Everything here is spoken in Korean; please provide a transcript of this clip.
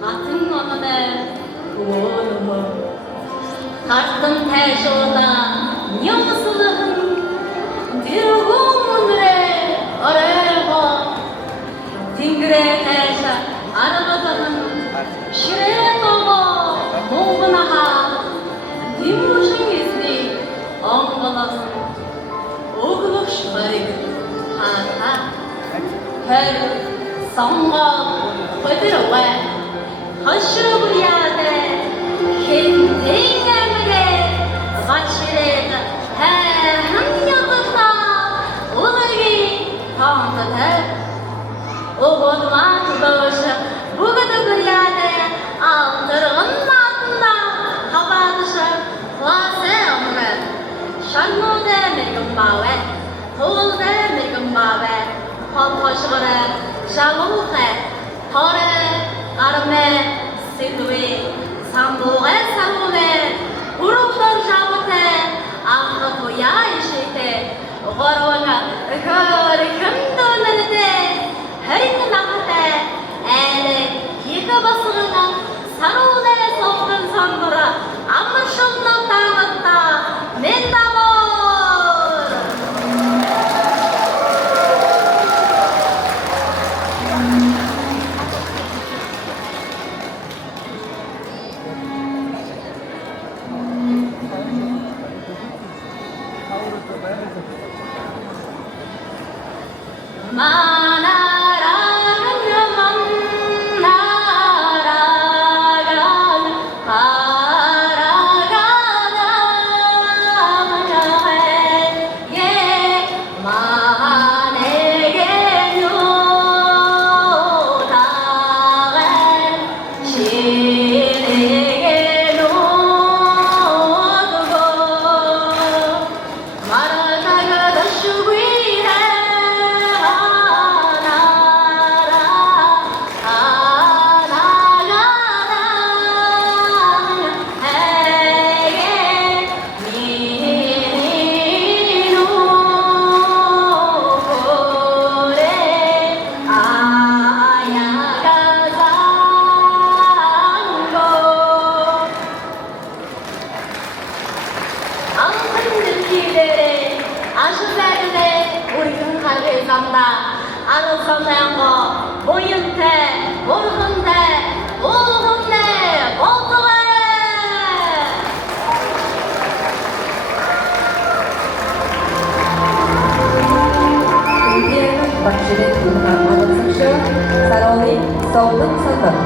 같은 언어는 원어 같은 대쇼다 녀석은 들고문을 어려워 딩그레 대샤 알아보자는 시레도고 모구나하 디무싱이스니 엉거나서 오그벅시바리그 하하 헬 성거 버들어와 허슈브리아데 흰딩가무게 마시레가 해항여득나 오늘기 덩드해 오고드마 그것이 무그드그리아데 알들은 나든다 하바드시 와세 오늘은 샬노데 미금바웨 돌데 미금바웨 허퍼시거래 샬로해 털에 아름에 시드위 상보에 상보에 우르던 샤보테 아무도야 이시테 거로가 그거를 흔드는데 흐리는 나한테 애를 기가버스가 사로운에 속은 선도라 아무 쇼나 따갔다 낸다모 아는 선생과 모임태 모르는데 모르는데 못해 Kemudian Pak Sudin Bunga Anak Seksyon Saroli Saudeng Santan